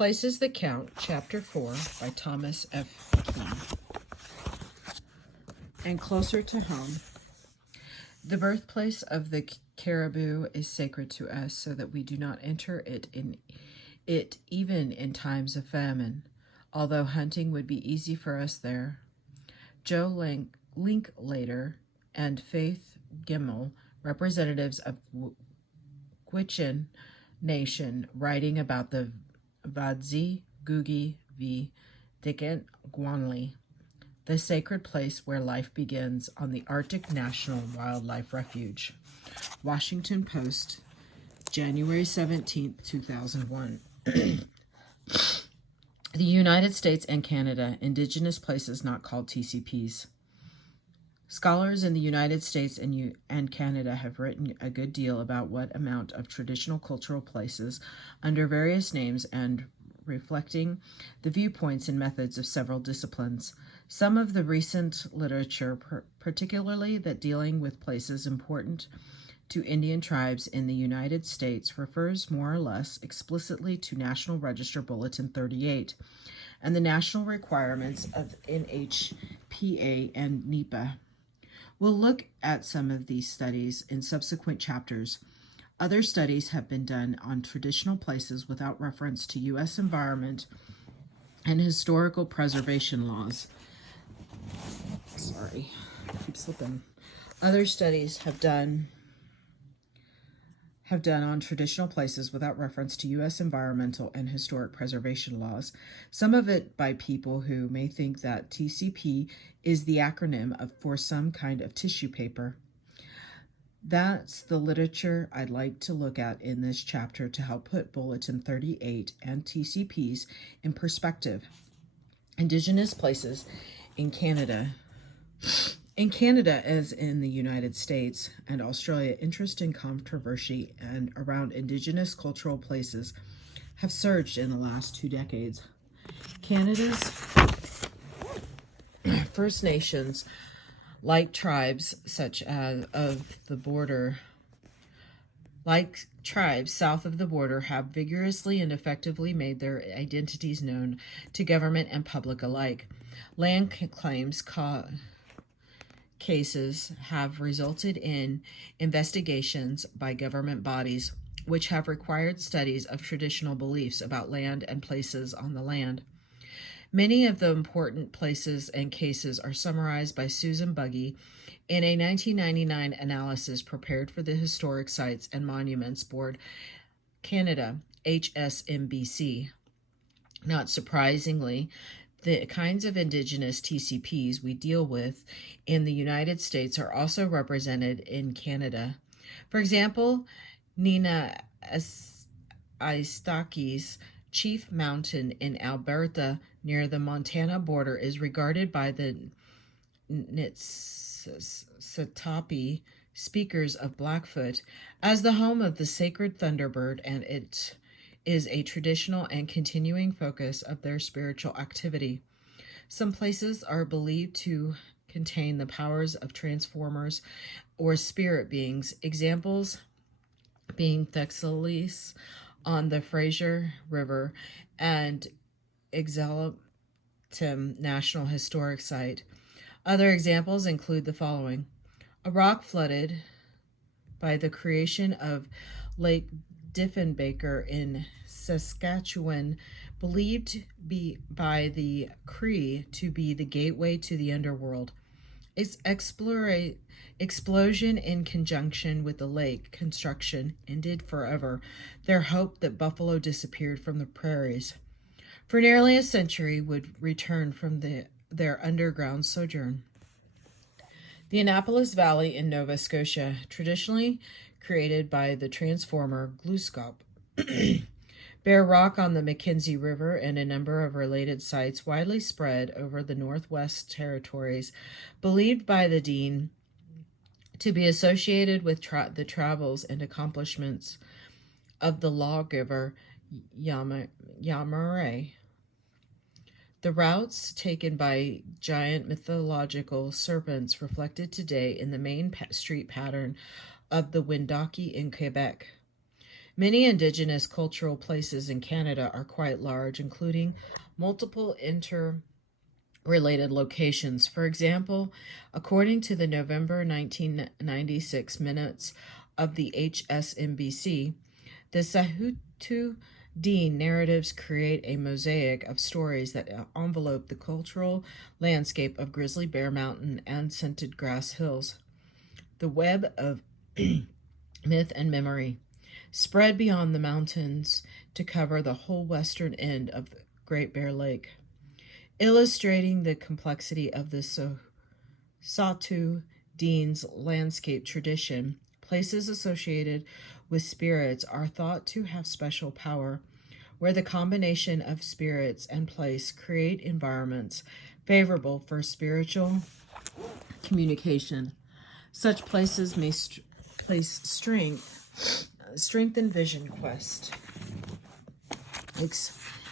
Places That Count, Chapter 4 by Thomas F. Key. And closer to home, the birthplace of the caribou is sacred to us, so that we do not enter it even in times of famine, although hunting would be easy for us there. Joe Linklater and Faith Gimmel, representatives of Gwich'in Nation, writing about the Vadzi Gugi v. Dikent Guanli, the sacred place where life begins, on the Arctic National Wildlife Refuge. Washington Post, January 17, 2001. The United States and Canada, indigenous places not called TCPs. Scholars in the United States and Canada have written a good deal about what amount of traditional cultural places under various names and reflecting the viewpoints and methods of several disciplines. Some of the recent literature, particularly that dealing with places important to Indian tribes in the United States, refers more or less explicitly to National Register Bulletin 38 and the national requirements of NHPA and NEPA. We'll look at some of these studies in subsequent chapters. Other studies have been done on traditional places without reference to U.S. environment and historical preservation laws. Sorry, I keep slipping. Other studies have done on traditional places without reference to U.S. environmental and historic preservation laws, some of it by people who may think that TCP is the acronym for some kind of tissue paper. That's the literature I'd like to look at in this chapter to help put Bulletin 38 and TCPs in perspective. Indigenous places in Canada. In Canada, as in the United States and Australia, interest and controversy around Indigenous cultural places have surged in the last 2 decades. Canada's First Nations, like tribes such as tribes south of the border, have vigorously and effectively made their identities known to government and public alike. Land claims cases have resulted in investigations by government bodies which have required studies of traditional beliefs about land and places on the land. Many of the important places and cases are summarized by Susan Buggy in a 1999 analysis prepared for the Historic Sites and Monuments Board Canada, HSMBC. Not surprisingly, the kinds of Indigenous TCPs we deal with in the United States are also represented in Canada. For example, Nina Aistaki's Chief Mountain in Alberta near the Montana border is regarded by the Niitsitapi speakers of Blackfoot as the home of the sacred Thunderbird, and it is a traditional and continuing focus of their spiritual activity. Some places are believed to contain the powers of transformers or spirit beings, examples being Thexelis on the Fraser River and Exaltum National Historic Site. Other examples include the following: a rock flooded by the creation of Lake Diefenbaker in Saskatchewan, believed by the Cree to be the gateway to the underworld. Its explosion in conjunction with the lake construction ended forever their hope that buffalo disappeared from the prairies. For nearly a century would return from their underground sojourn. The Annapolis Valley in Nova Scotia, traditionally created by the transformer Gluskop. Bear Rock on the Mackenzie River and a number of related sites widely spread over the Northwest Territories, believed by the Dean to be associated with the travels and accomplishments of the lawgiver Yamare. The routes taken by giant mythological serpents reflected today in the main street pattern of the Wendake in Quebec. Many Indigenous cultural places in Canada are quite large, including multiple interrelated locations. For example, according to the November 1996 minutes of the HSMBC, the Sahutu Dean narratives create a mosaic of stories that envelope the cultural landscape of Grizzly Bear Mountain and Scented Grass Hills. The web of myth and memory spread beyond the mountains to cover the whole western end of the Great Bear Lake, illustrating the complexity of the Sahutu Dean's landscape tradition. Places associated with spirits are thought to have special power, where the combination of spirits and place create environments favorable for spiritual communication. Such places may place strengthen vision quest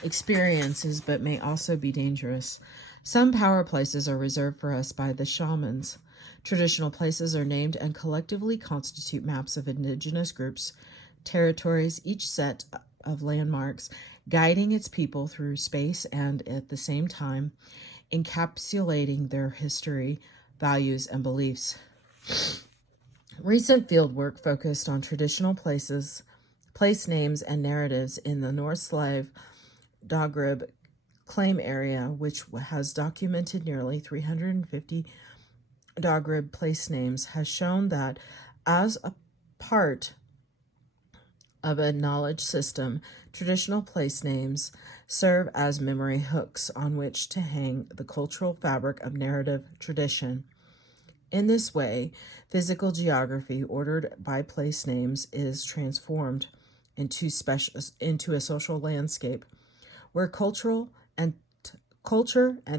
experiences, but may also be dangerous. Some power places are reserved for us by the shamans. Traditional places are named and collectively constitute maps of indigenous groups, territories, each set of landmarks, guiding its people through space and, at the same time, encapsulating their history, values, and beliefs. Recent fieldwork focused on traditional places, place names, and narratives in the North Slave Dogrib claim area, which has documented nearly 350 Dogrib place names, has shown that as a part of a knowledge system, traditional place names serve as memory hooks on which to hang the cultural fabric of narrative tradition. In this way, physical geography ordered by place names is transformed into a social landscape where culture and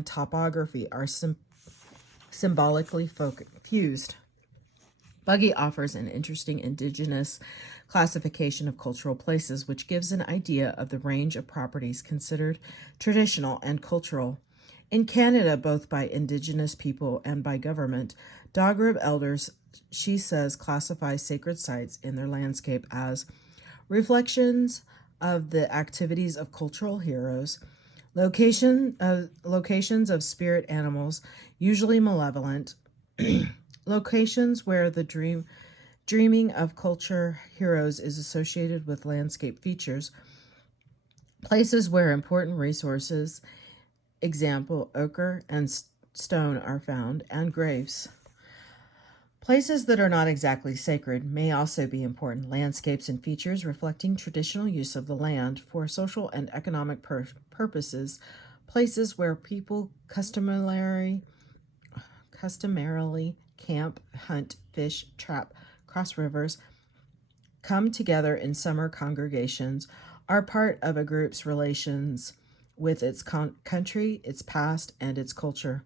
topography are symbolically fused. Buggy offers an interesting indigenous classification of cultural places, which gives an idea of the range of properties considered traditional and cultural. In Canada, both by Indigenous people and by government, Dogrib elders, she says, classify sacred sites in their landscape as reflections of the activities of cultural heroes, locations of spirit animals, usually malevolent, locations where the dreaming of culture heroes is associated with landscape features, places where important resources, example, ochre and stone, are found, and graves. Places that are not exactly sacred may also be important landscapes and features reflecting traditional use of the land for social and economic purposes, places where people customarily camp, hunt, fish, trap, cross rivers, come together in summer congregations, are part of a group's relations with its country, its past, and its culture.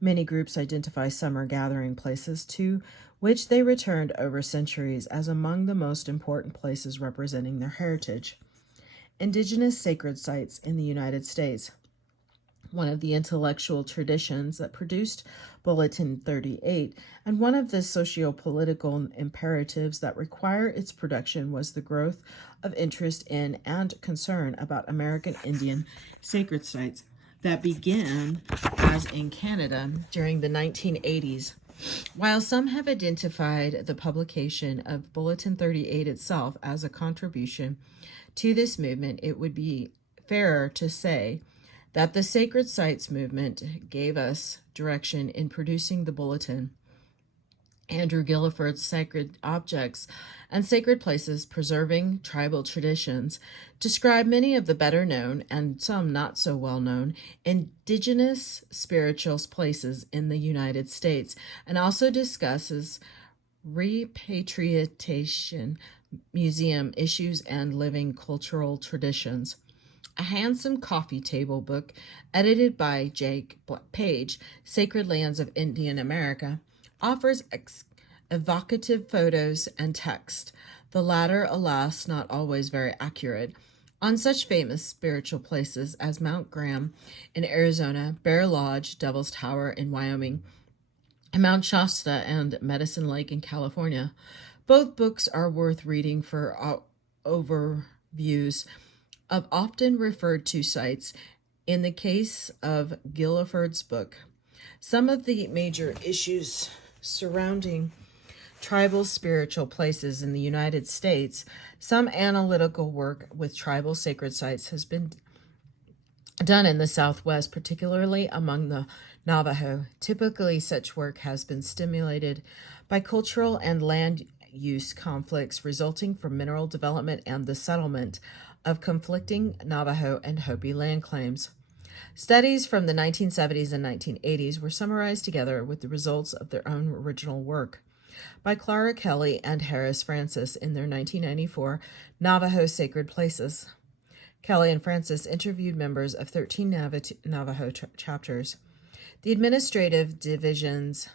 Many groups identify summer gathering places to which they returned over centuries as among the most important places representing their heritage. Indigenous sacred sites in the United States. One of the intellectual traditions that produced Bulletin 38 and one of the socio-political imperatives that require its production was the growth of interest in and concern about American Indian sacred sites that began, as in Canada, during the 1980s. While some have identified the publication of Bulletin 38 itself as a contribution to this movement, it would be fairer to say that the sacred sites movement gave us direction in producing the bulletin. Andrew Gilliford's Sacred Objects and Sacred Places Preserving Tribal Traditions describe many of the better known and some not so well known indigenous spiritual places in the United States, and also discusses repatriation, museum issues, and living cultural traditions. A handsome coffee table book edited by Jake Page, Sacred Lands of Indian America, offers evocative photos and text, the latter, alas, not always very accurate, on such famous spiritual places as Mount Graham in Arizona, Bear Lodge, Devil's Tower in Wyoming, and Mount Shasta and Medicine Lake in California. Both books are worth reading for overviews of often referred to sites. In the case of Guilford's book, some of the major issues surrounding tribal spiritual places in the United States, some analytical work with tribal sacred sites has been done in the Southwest, particularly among the Navajo. Typically, such work has been stimulated by cultural and land use conflicts resulting from mineral development and the settlement of conflicting Navajo and Hopi land claims. Studies from the 1970s and 1980s were summarized together with the results of their own original work by Clara Kelly and Harris Francis in their 1994 Navajo Sacred Places. Kelly and Francis interviewed members of 13 Navajo chapters, the administrative divisions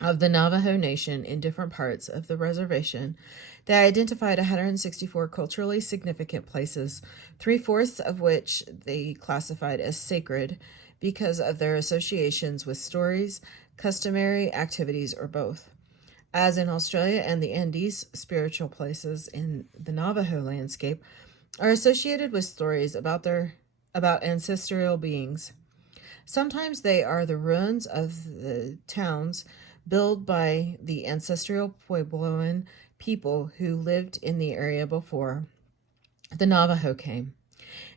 of the Navajo Nation in different parts of the reservation. They identified 164 culturally significant places, 3/4 of which they classified as sacred because of their associations with stories, customary activities, or both. As in Australia and the Andes, spiritual places in the Navajo landscape are associated with stories about ancestral beings. Sometimes they are the ruins of the towns built by the ancestral Puebloan people who lived in the area before the Navajo came.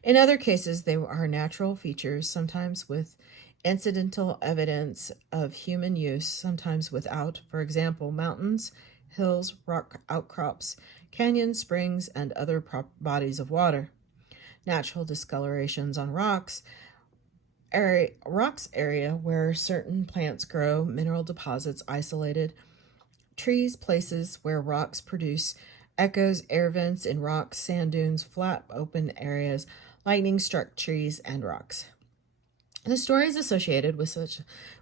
In other cases, they are natural features, sometimes with incidental evidence of human use, sometimes without. For example, mountains, hills, rock outcrops, canyons, springs, and other bodies of water. Natural discolorations on rocks area where certain plants grow, mineral deposits isolated, trees, places where rocks produce echoes, air vents in rocks, sand dunes, flat open areas, lightning struck trees and rocks. The stories associated with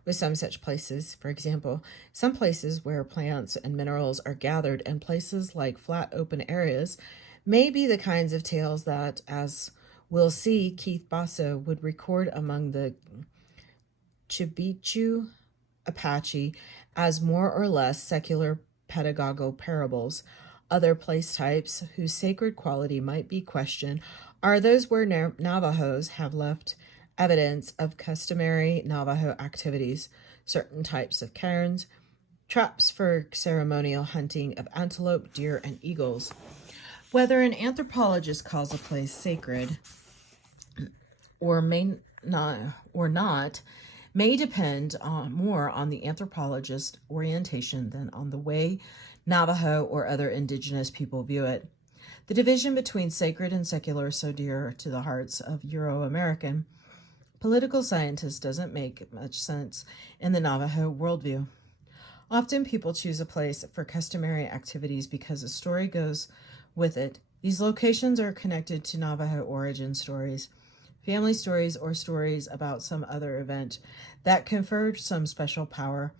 some such places, for example, some places where plants and minerals are gathered, and places like flat open areas, may be the kinds of tales that, as we'll see, Keith Basso would record among the Chpt Apache as more or less secular pedagogical parables. Other place types whose sacred quality might be questioned are those where Navajos have left evidence of customary Navajo activities, certain types of cairns, traps for ceremonial hunting of antelope, deer, and eagles. Whether an anthropologist calls a place sacred or not may depend more on the anthropologist's orientation than on the way Navajo or other indigenous people view it. The division between sacred and secular is so dear to the hearts of Euro-American political scientists doesn't make much sense in the Navajo worldview. Often people choose a place for customary activities because a story goes with it. These locations are connected to Navajo origin stories, family stories, or stories about some other event that conferred some special power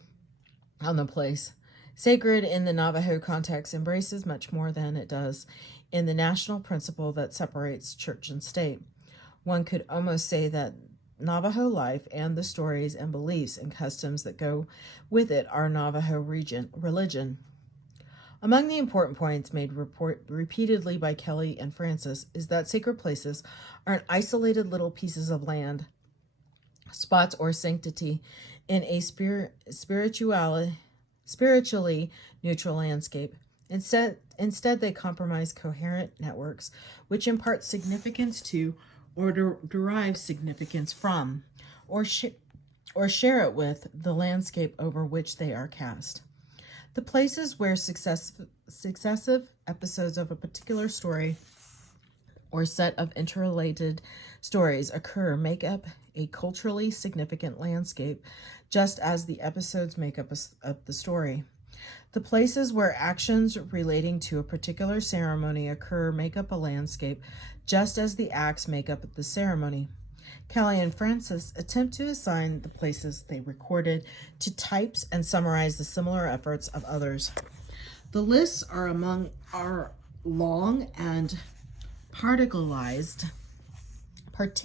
on the place. Sacred in the Navajo context embraces much more than it does in the national principle that separates church and state. One could almost say that Navajo life and the stories and beliefs and customs that go with it are Navajo religion. Among the important points made repeatedly by Kelly and Francis is that sacred places aren't isolated little pieces of land, spots, or sanctity in a spiritually neutral landscape. Instead, they comprise coherent networks which impart significance to or derive significance from or share it with the landscape over which they are cast. The places where successive episodes of a particular story or set of interrelated stories occur make up a culturally significant landscape, just as the episodes make up the story. The places where actions relating to a particular ceremony occur make up a landscape, just as the acts make up the ceremony. Kelly and Francis attempt to assign the places they recorded to types and summarize the similar efforts of others. The lists are long and particularized. I can't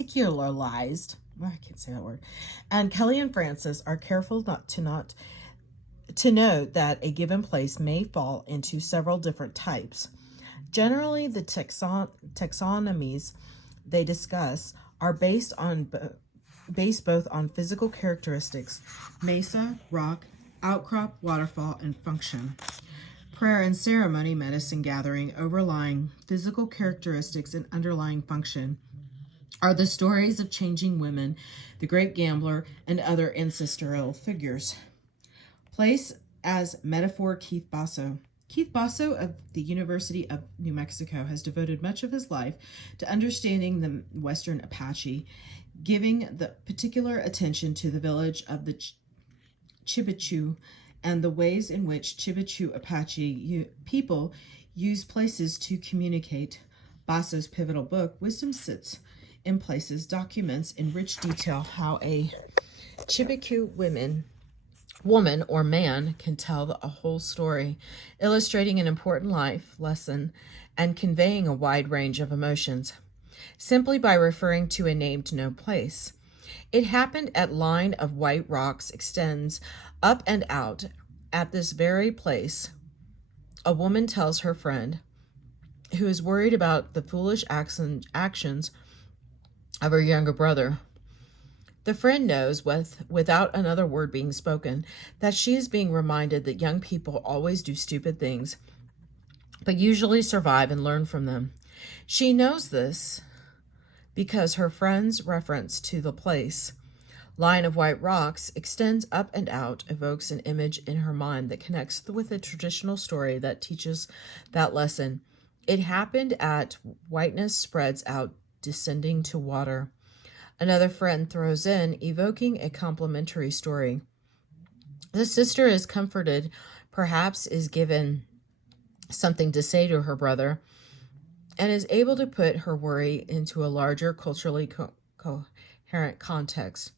say that word. And Kelly and Francis are careful to note that a given place may fall into several different types. Generally, the taxonomies they discuss are based both on physical characteristics, mesa, rock, outcrop, waterfall, and function. Prayer and ceremony, medicine gathering, overlying physical characteristics and underlying function are the stories of changing women, the great gambler, and other ancestral figures. Place as metaphor Keith Basso. Keith Basso of the University of New Mexico has devoted much of his life to understanding the Western Apache, giving the particular attention to the village of the Chibchou and the ways in which Chibchou Apache people use places to communicate. Basso's pivotal book, Wisdom Sits in Places, documents in rich detail how a Chibchou woman or man can tell a whole story, illustrating an important life lesson and conveying a wide range of emotions, simply by referring to a named no place. It happened at line of white rocks extends up and out. At this very place, a woman tells her friend, who is worried about the foolish actions of her younger brother. The friend knows, without another word being spoken, that she is being reminded that young people always do stupid things, but usually survive and learn from them. She knows this because her friend's reference to the place, line of white rocks, extends up and out, evokes an image in her mind that connects with a traditional story that teaches that lesson. It happened at whiteness spreads out, descending to water. Another friend throws in, evoking a complementary story. The sister is comforted, perhaps is given something to say to her brother, and is able to put her worry into a larger culturally coherent context.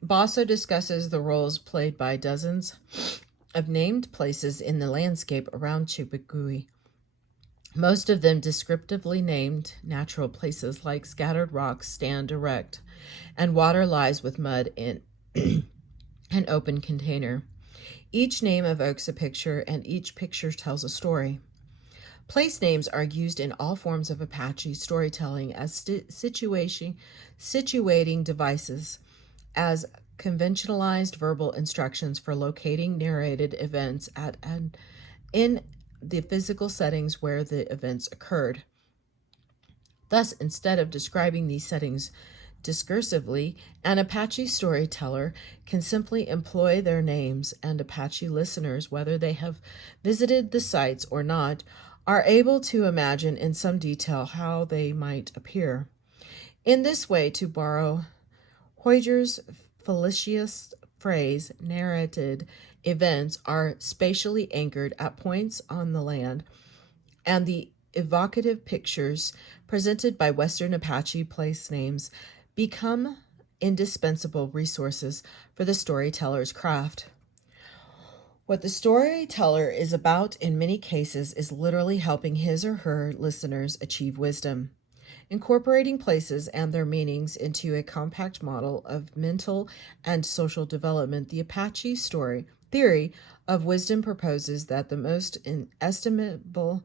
Basso discusses the roles played by dozens of named places in the landscape around Chibouque, most of them descriptively named natural places like scattered rocks stand erect, and water lies with mud in an open container. Each name evokes a picture, and each picture tells a story. Place names are used in all forms of Apache storytelling as situating devices, as conventionalized verbal instructions for locating narrated events in the physical settings where the events occurred. Thus, instead of describing these settings discursively, an Apache storyteller can simply employ their names, and Apache listeners, whether they have visited the sites or not, are able to imagine in some detail how they might appear. In this way, to borrow Hoyer's fallacious phrase, narrated events are spatially anchored at points on the land, and the evocative pictures presented by Western Apache place names become indispensable resources for the storyteller's craft. What the storyteller is about in many cases is literally helping his or her listeners achieve wisdom. Incorporating places and their meanings into a compact model of mental and social development, the Apache theory of wisdom proposes that the most inestimable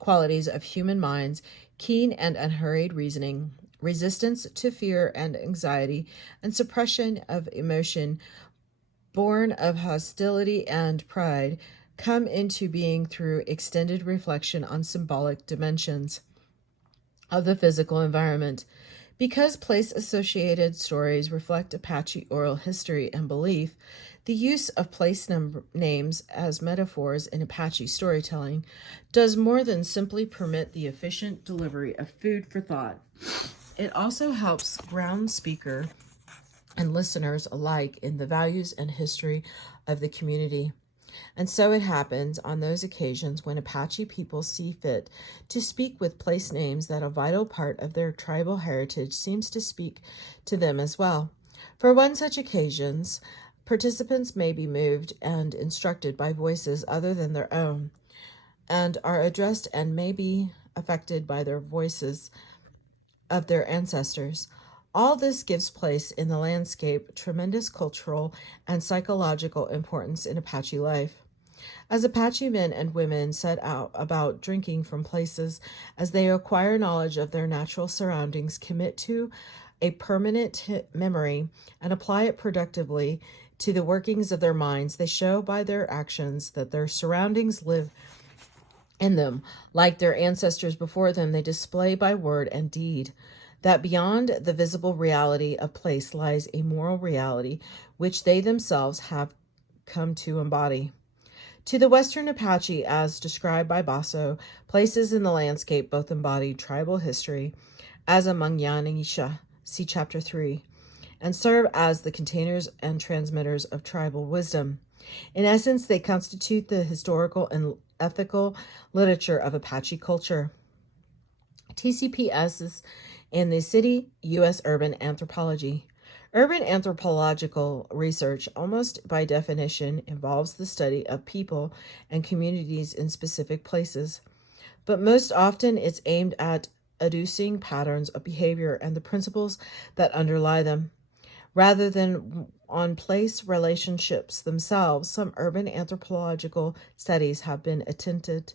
qualities of human minds, keen and unhurried reasoning, resistance to fear and anxiety, and suppression of emotion born of hostility and pride, come into being through extended reflection on symbolic dimensions of the physical environment. Because place-associated stories reflect Apache oral history and belief, the use of place names as metaphors in Apache storytelling does more than simply permit the efficient delivery of food for thought. It also helps ground speaker and listeners alike in the values and history of the community. And so it happens on those occasions when Apache people see fit to speak with place names that a vital part of their tribal heritage seems to speak to them as well. For one such occasions, participants may be moved and instructed by voices other than their own, and are addressed and may be affected by their voices of their ancestors. All this gives place in the landscape tremendous cultural and psychological importance in Apache life. As Apache men and women set out about drinking from places, as they acquire knowledge of their natural surroundings, commit to a permanent memory, and apply it productively to the workings of their minds, they show by their actions that their surroundings live in them. Like their ancestors before them, they display by word and deed that beyond the visible reality of place lies a moral reality which they themselves have come to embody. To the Western Apache, as described by Basso, places in the landscape both embody tribal history, as among Yanisha, see Chapter 3, and serve as the containers and transmitters of tribal wisdom. In essence, they constitute the historical and ethical literature of Apache culture. TCPS in the City, U.S. Urban Anthropology. Urban anthropological research, almost by definition, involves the study of people and communities in specific places, but most often it's aimed at adducing patterns of behavior and the principles that underlie them. Rather than on place relationships themselves, some urban anthropological studies have been attentive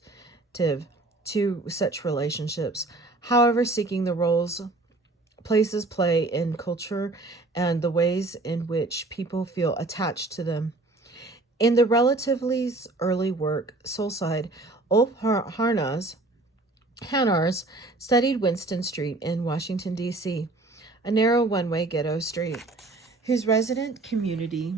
to such relationships, however, seeking the roles places play in culture and the ways in which people feel attached to them. In the relatively early work, Soulside, Ulf Harnars studied Winston Street in Washington, D.C., a narrow one-way ghetto street, whose resident community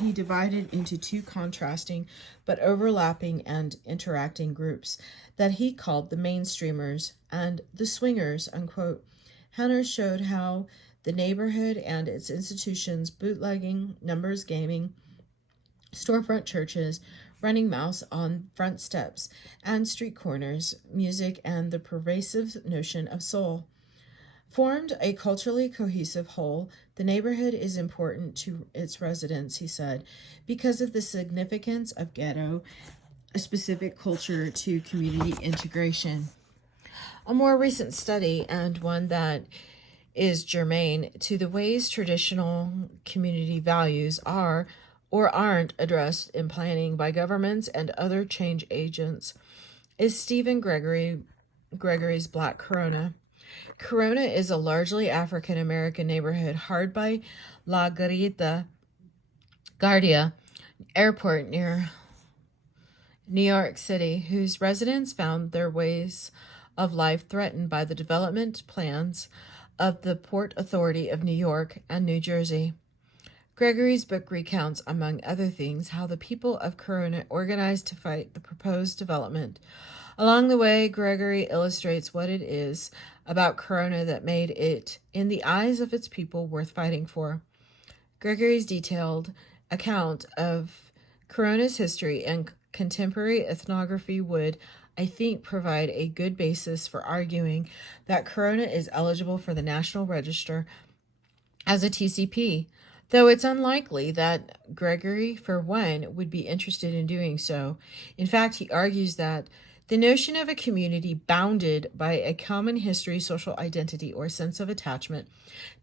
he divided into two contrasting but overlapping and interacting groups that he called the mainstreamers and the swingers, unquote. Hunter showed how the neighborhood and its institutions, bootlegging, numbers gaming, storefront churches, running mouse on front steps and street corners, music, and the pervasive notion of soul formed a culturally cohesive whole. The neighborhood is important to its residents, he said, because of the significance of ghetto, a specific culture to community integration. A more recent study, and one that is germane to the ways traditional community values are or aren't addressed in planning by governments and other change agents, is Stephen Gregory's Black Corona. Corona is a largely African American neighborhood hard by La Guardia Airport near New York City, whose residents found their ways of life threatened by the development plans of the Port Authority of New York and New Jersey. Gregory's book recounts, among other things, how the people of Corona organized to fight the proposed development. Along the way, Gregory illustrates what it is about Corona that made it, in the eyes of its people, worth fighting for. Gregory's detailed account of Corona's history and contemporary ethnography would, I think, provide a good basis for arguing that Corona is eligible for the National Register as a TCP, though it's unlikely that Gregory, for one, would be interested in doing so. In fact, he argues that the notion of a community bounded by a common history, social identity, or sense of attachment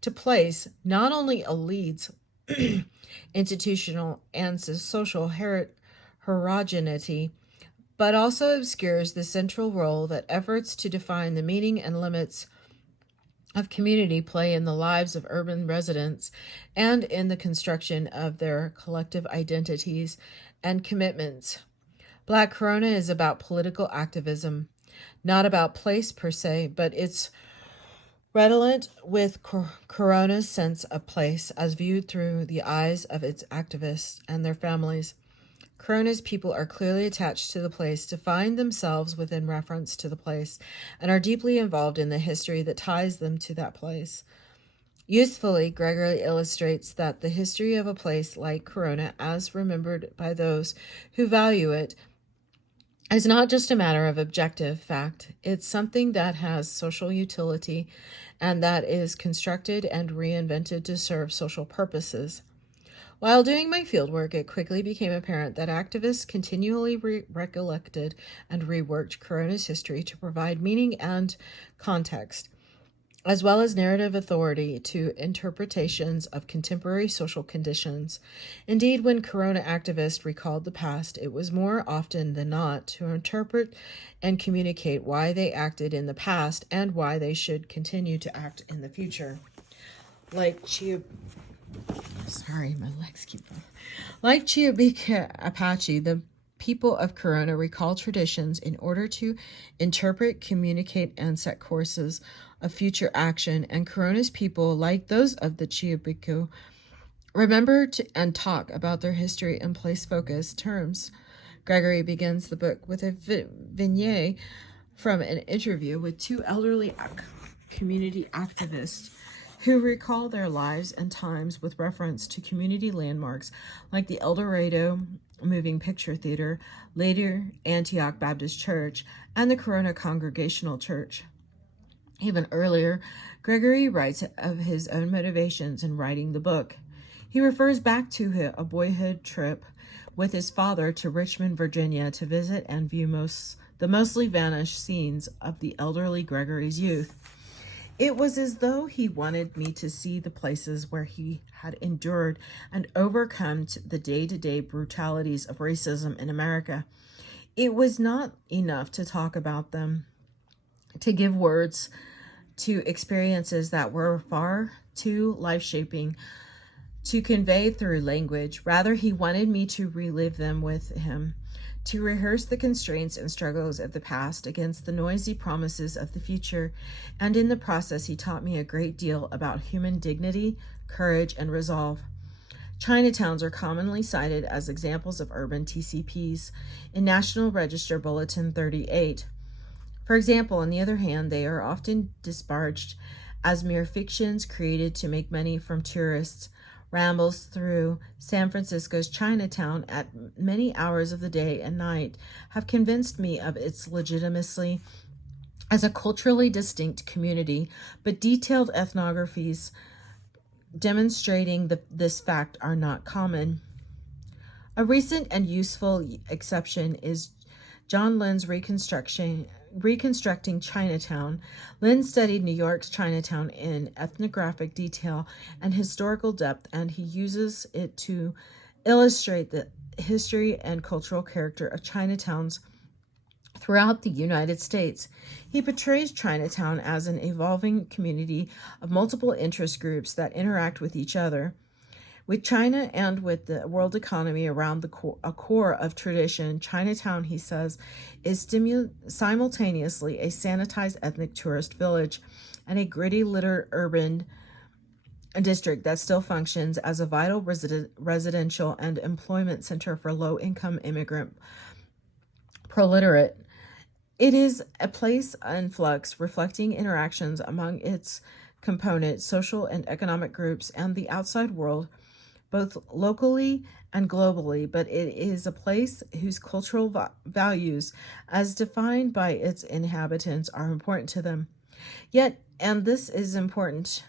to place not only elides institutional and social heterogeneity, but also obscures the central role that efforts to define the meaning and limits of community play in the lives of urban residents and in the construction of their collective identities and commitments. Black Corona is about political activism, not about place per se, but it's redolent with Corona's sense of place as viewed through the eyes of its activists and their families. Corona's people are clearly attached to the place, define themselves within reference to the place, and are deeply involved in the history that ties them to that place. Usefully, Gregory illustrates that the history of a place like Corona, as remembered by those who value it, is not just a matter of objective fact. It's something that has social utility and that is constructed and reinvented to serve social purposes. While doing my fieldwork, it quickly became apparent that activists continually recollected and reworked Corona's history to provide meaning and context. as well as narrative authority to interpretations of contemporary social conditions. Indeed, when Corona activists recalled the past, it was more often than not to interpret and communicate why they acted in the past and why they should continue to act in the future. Like my legs keep going. Like Chpt Apache, the people of Corona recall traditions in order to interpret, communicate, and set courses of future action, and Corona's people, like those of the Chpt, remember and talk about their history in place-focused terms. Gregory begins the book with a vignette from an interview with two elderly community activists who recall their lives and times with reference to community landmarks like the El Dorado Moving Picture Theater, later Antioch Baptist Church, and the Corona Congregational Church. Even earlier, Gregory writes of his own motivations in writing the book. He refers back to a boyhood trip with his father to Richmond, Virginia, to visit and view the mostly vanished scenes of the elderly Gregory's youth. It was as though he wanted me to see the places where he had endured and overcome the day-to-day brutalities of racism in America. It was not enough to talk about them, to give words to experiences that were far too life-shaping to convey through language. Rather, he wanted me to relive them with him, to rehearse the constraints and struggles of the past against the noisy promises of the future, and in the process he taught me a great deal about human dignity, courage, and resolve. Chinatowns are commonly cited as examples of urban TCPs in National Register Bulletin 38. For example, on the other hand, they are often disparaged as mere fictions created to make money from tourists. Rambles through San Francisco's Chinatown at many hours of the day and night have convinced me of its legitimacy as a culturally distinct community, but detailed ethnographies demonstrating this fact are not common. A recent and useful exception is John Lynn's reconstructing Chinatown. Lynn studied New York's Chinatown in ethnographic detail and historical depth, and he uses it to illustrate the history and cultural character of Chinatowns throughout the United States. He portrays Chinatown as an evolving community of multiple interest groups that interact with each other. With China and with the world economy around a core of tradition, Chinatown, he says, is simultaneously a sanitized ethnic tourist village and a gritty, littered urban district that still functions as a vital residential and employment center for low-income immigrant proliterate. It is a place in flux, reflecting interactions among its component social and economic groups and the outside world, both locally and globally, but it is a place whose cultural values, as defined by its inhabitants, are important to them. Yet, and this is an important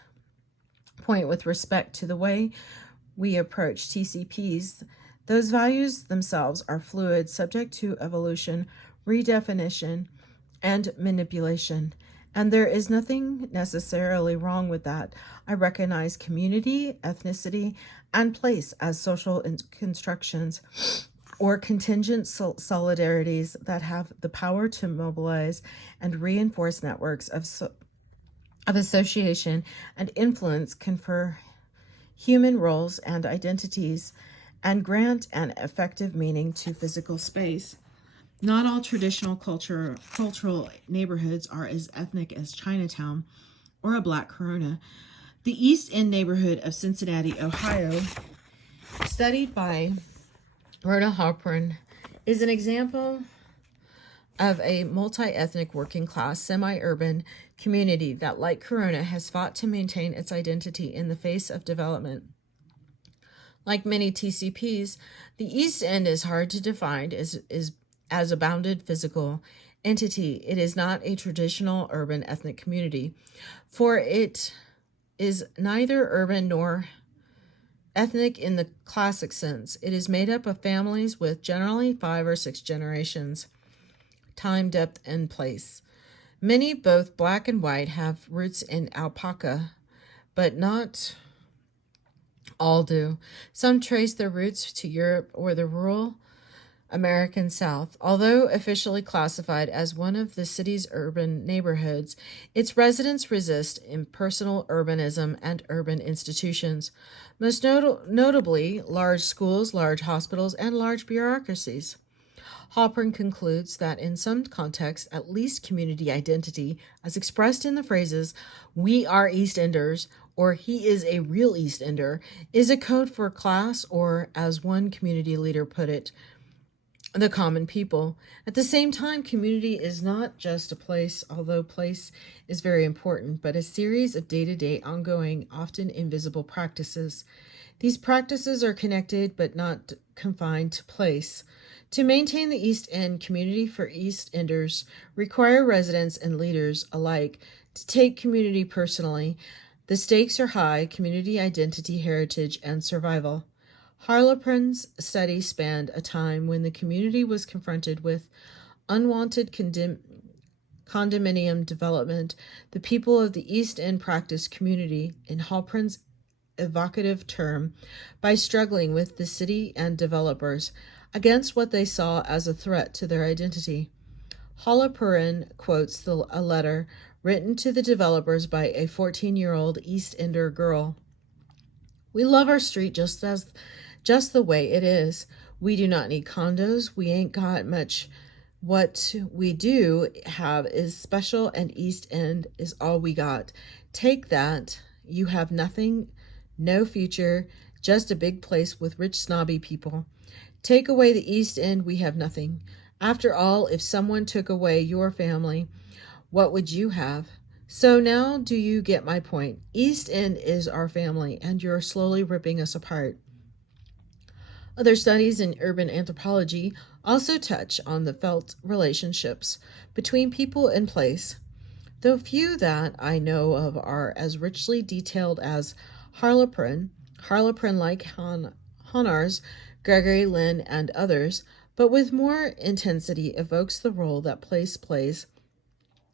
point with respect to the way we approach TCPs, those values themselves are fluid, subject to evolution, redefinition, and manipulation. And there is nothing necessarily wrong with that. I recognize community, ethnicity, and place as social constructions or contingent solidarities that have the power to mobilize and reinforce networks of association and influence, confer human roles and identities, and grant an effective meaning to physical space. Not all traditional cultural neighborhoods are as ethnic as Chinatown or a Black Corona. The East End neighborhood of Cincinnati, Ohio, studied by Rhoda Halpern, is an example of a multi-ethnic working-class, semi-urban community that, like Corona, has fought to maintain its identity in the face of development. Like many TCPs, the East End is hard to define as a bounded physical entity. It is not a traditional urban ethnic community, for it is neither urban nor ethnic in the classic sense. It is made up of families with generally 5 or 6 generations, time, depth, and place. Many, both black and white, have roots in alpaca, but not all do. Some trace their roots to Europe or the rural American South. Although officially classified as one of the city's urban neighborhoods, its residents resist impersonal urbanism and urban institutions, most notably large schools, large hospitals, and large bureaucracies. Halpern concludes that in some contexts, at least community identity, as expressed in the phrases, "we are East Enders," or "he is a real East Ender," is a code for class, or, as one community leader put it, the common people. At the same time, community is not just a place, although place is very important, but a series of day-to-day, ongoing, often invisible practices. These practices are connected but not confined to place. To maintain the East End community for East Enders require residents and leaders alike to take community personally. The stakes are high: community identity, heritage, and survival. Harlequin's study spanned a time when the community was confronted with unwanted condominium development. The people of the East End practiced community, in Halpern's evocative term, by struggling with the city and developers against what they saw as a threat to their identity. Halpern quotes a letter written to the developers by a 14-year-old East Ender girl. "We love our street just the way it is. We do not need condos. We ain't got much. What we do have is special, and East End is all we got. Take that. You have nothing, no future, just a big place with rich snobby people. Take away the East End, we have nothing. After all, if someone took away your family, what would you have? So now do you get my point? East End is our family, and you're slowly ripping us apart." Other studies in urban anthropology also touch on the felt relationships between people and place, though few that I know of are as richly detailed as Harlequin, like Honars, Gregory, Lynn, and others, but with more intensity evokes the role that place plays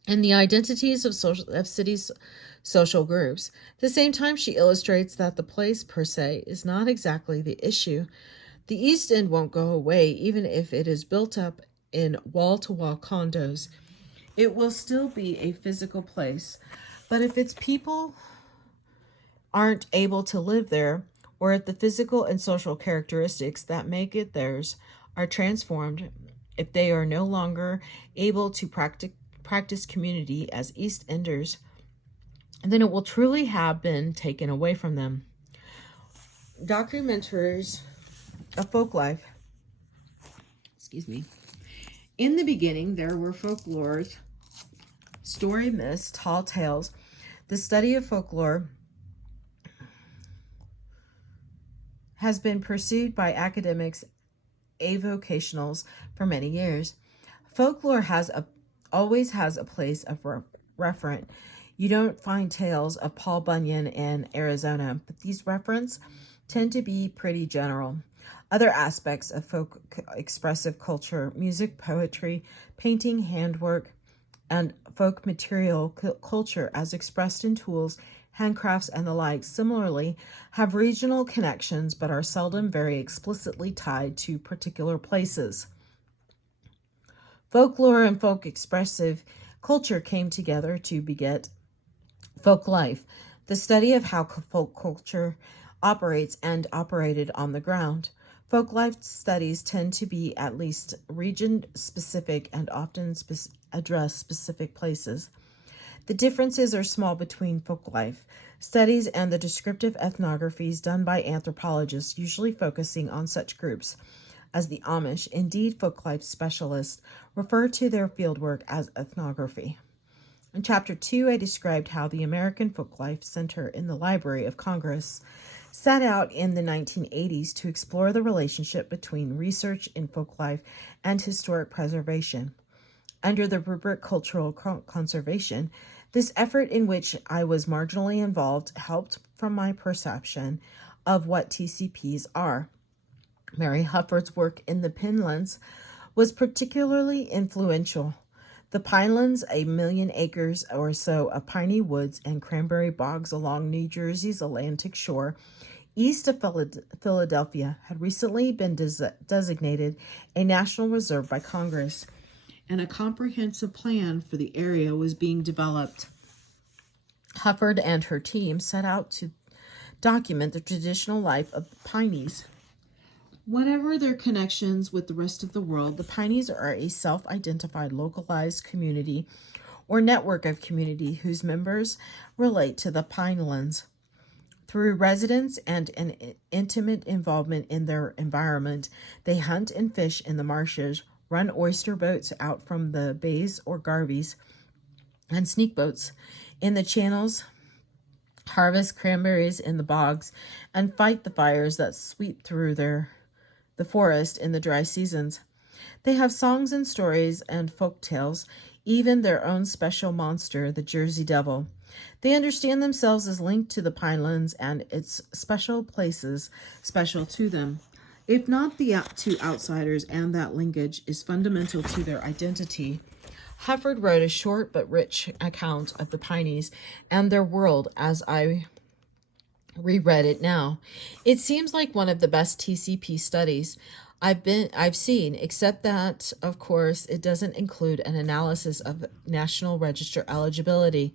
in the identities of cities' social groups. At the same time, she illustrates that the place per se is not exactly the issue. The East End won't go away even if it is built up in wall-to-wall condos. It will still be a physical place, but if its people aren't able to live there, or if the physical and social characteristics that make it theirs are transformed, if they are no longer able to practice community as East Enders, then it will truly have been taken away from them. Documentaries of folk life. In the beginning, there were folklores, story myths, tall tales. The study of folklore has been pursued by academics, avocationals for many years. Folklore always has a place of referent. You don't find tales of Paul Bunyan in Arizona, but these referents tend to be pretty general. Other aspects of folk expressive culture, music, poetry, painting, handwork, and folk material culture as expressed in tools, handcrafts, and the like, similarly have regional connections but are seldom very explicitly tied to particular places. Folklore and folk expressive culture came together to beget folk life, the study of how folk culture operates and operated on the ground. Folk life studies tend to be at least region-specific and often address specific places. The differences are small between folk life studies and the descriptive ethnographies done by anthropologists, usually focusing on such groups as the Amish. Indeed, folk life specialists refer to their fieldwork as ethnography. In Chapter 2, I described how the American Folklife Center in the Library of Congress set out in the 1980s to explore the relationship between research in folklife and historic preservation. Under the rubric Cultural Conservation, this effort, in which I was marginally involved, helped from my perception of what TCPs are. Mary Hufford's work in the Pinlands was particularly influential. The Pinelands, 1,000,000 acres or so of piney woods and cranberry bogs along New Jersey's Atlantic shore, east of Philadelphia, had recently been designated a national reserve by Congress, and a comprehensive plan for the area was being developed. Hufford and her team set out to document the traditional life of the Pineys. Whatever their connections with the rest of the world, the Pineys are a self-identified localized community or network of community whose members relate to the Pinelands through residence and an intimate involvement in their environment. They hunt and fish in the marshes, run oyster boats out from the bays or garvies, and sneak boats in the channels, harvest cranberries in the bogs, and fight the fires that sweep through the forest in the dry seasons. They have songs and stories and folk tales, even their own special monster, the Jersey Devil. They understand themselves as linked to the Pinelands and its special places special to them, if not to outsiders, and that linkage is fundamental to their identity. Hufford wrote a short but rich account of the Pineys and their world as I reread it now. It seems like one of the best TCP studies I've seen, except that, of course, it doesn't include an analysis of National Register eligibility.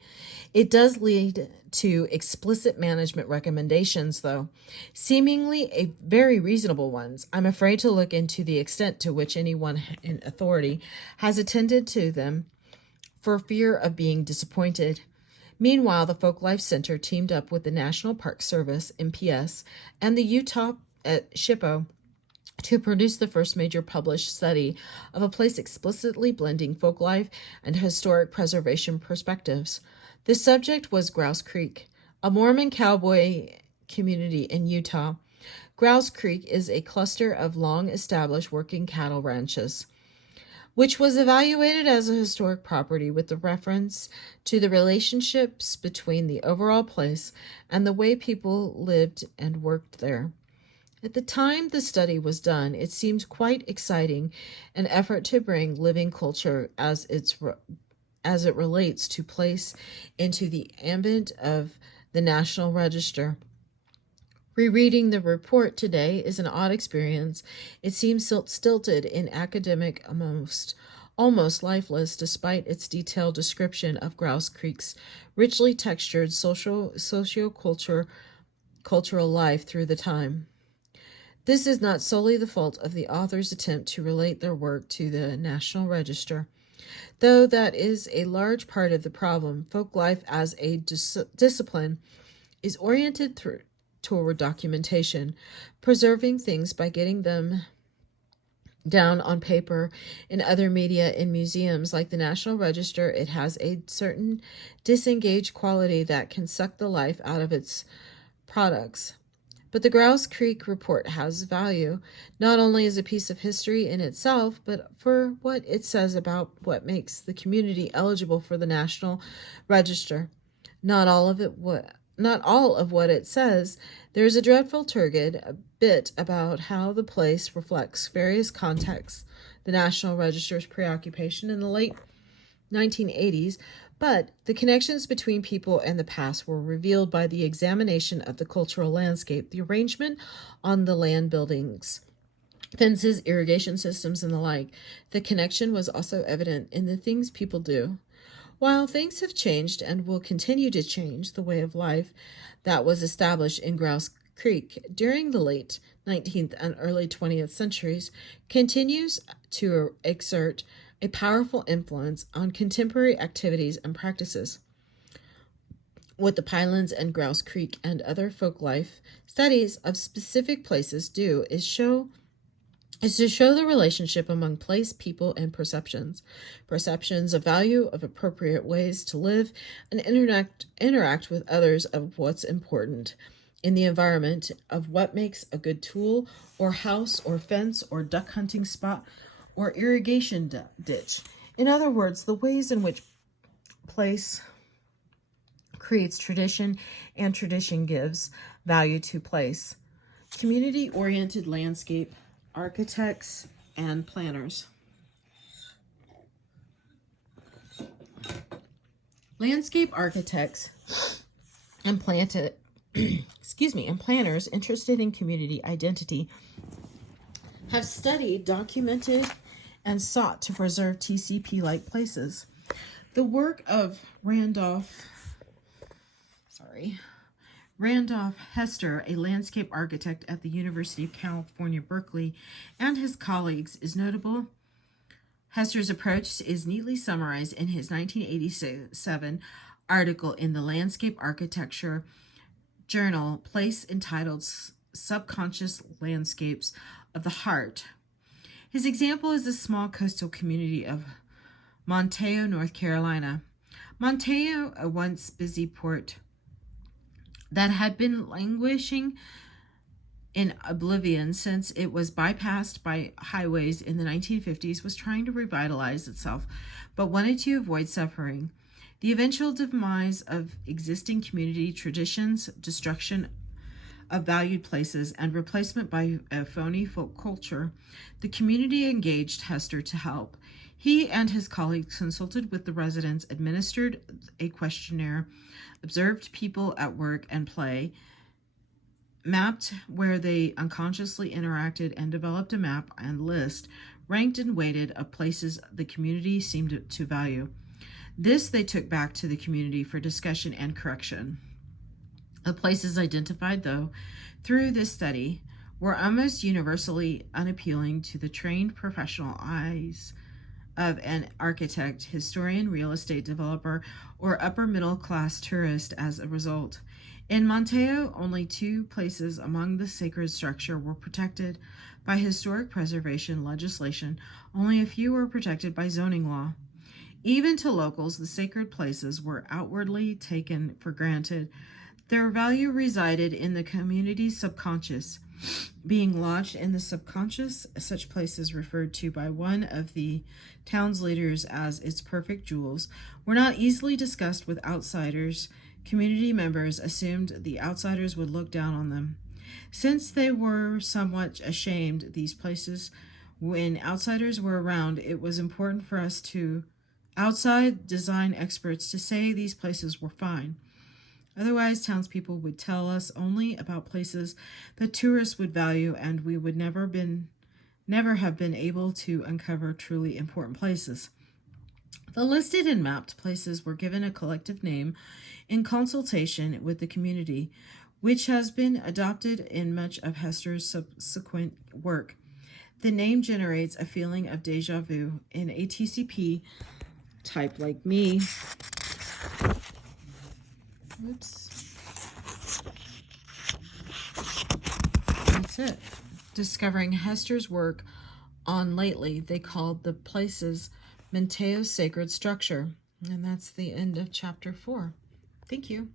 It does lead to explicit management recommendations, though, seemingly very reasonable ones. I'm afraid to look into the extent to which anyone in authority has attended to them for fear of being disappointed. Meanwhile, the Folklife Center teamed up with the National Park Service, NPS, and the Utah at SHPO to produce the first major published study of a place explicitly blending folklife and historic preservation perspectives. The subject was Grouse Creek, a Mormon cowboy community in Utah. Grouse Creek is a cluster of long-established working cattle ranches, which was evaluated as a historic property with the reference to the relationships between the overall place and the way people lived and worked there. At the time the study was done, it seemed quite exciting, an effort to bring living culture as it relates to place into the ambit of the National Register. Rereading the report today is an odd experience. It seems stilted in academic, almost lifeless, despite its detailed description of Grouse Creek's richly textured socio-cultural life through the time. This is not solely the fault of the author's attempt to relate their work to the National Register, though that is a large part of the problem. Folklife as a discipline is oriented toward documentation, preserving things by getting them down on paper in other media. In museums like the National Register, it has a certain disengaged quality that can suck the life out of its products. But the Grouse Creek report has value, not only as a piece of history in itself, but for what it says about what makes the community eligible for the National Register. Not all of what it says. There's a dreadful turgid bit about how the place reflects various contexts, the National Register's preoccupation in the late 1980s, but the connections between people and the past were revealed by the examination of the cultural landscape, the arrangement on the land, buildings, fences, irrigation systems, and the like. The connection was also evident in the things people do. While things have changed and will continue to change, the way of life that was established in Grouse Creek during the late 19th and early 20th centuries continues to exert a powerful influence on contemporary activities and practices. What the Pinelands and Grouse Creek and other folklife studies of specific places do is to show the relationship among place, people, and perceptions of value, of appropriate ways to live and interact with others, of what's important in the environment, of what makes a good tool or house or fence or duck hunting spot or irrigation ditch. In other words, the ways in which place creates tradition and tradition gives value to place. Community-oriented landscape architects and planners. Landscape architects and and planners interested in community identity have studied, documented, and sought to preserve TCP-like places. The work of Randolph Hester, a landscape architect at the University of California, Berkeley, and his colleagues is notable. Hester's approach is neatly summarized in his 1987 article in the Landscape Architecture Journal, Place, entitled Subconscious Landscapes of the Heart. His example is the small coastal community of Montejo, North Carolina. Montejo, a once busy port that had been languishing in oblivion since it was bypassed by highways in the 1950s, was trying to revitalize itself, but wanted to avoid suffering. The eventual demise of existing community traditions, destruction of valued places, and replacement by a phony folk culture. The community engaged Hester to help. He and his colleagues consulted with the residents, administered a questionnaire, observed people at work and play, mapped where they unconsciously interacted, and developed a map and list, ranked and weighted, of places the community seemed to value. This they took back to the community for discussion and correction. The places identified, though, through this study were almost universally unappealing to the trained professional eyes of an architect, historian, real estate developer, or upper middle class tourist. As a result, in Montejo, only 2 places among the sacred structure were protected by historic preservation legislation. Only a few were protected by zoning law. Even to locals, the sacred places were outwardly taken for granted. Their value resided in the community's subconscious. Being lodged in the subconscious, such places, referred to by one of the town's leaders as its perfect jewels, were not easily discussed with outsiders. Community members assumed the outsiders would look down on them. Since they were somewhat ashamed these places when outsiders were around, it was important for us to outside design experts to say these places were fine. Otherwise, townspeople would tell us only about places that tourists would value, and we would never have been able to uncover truly important places. The listed and mapped places were given a collective name in consultation with the community, which has been adopted in much of Hester's subsequent work. The name generates a feeling of deja vu in a TCP type like me. Oops. That's it. Discovering Hester's work on lately, they called the places Montejo's sacred structure. And that's the end of chapter 4. Thank you.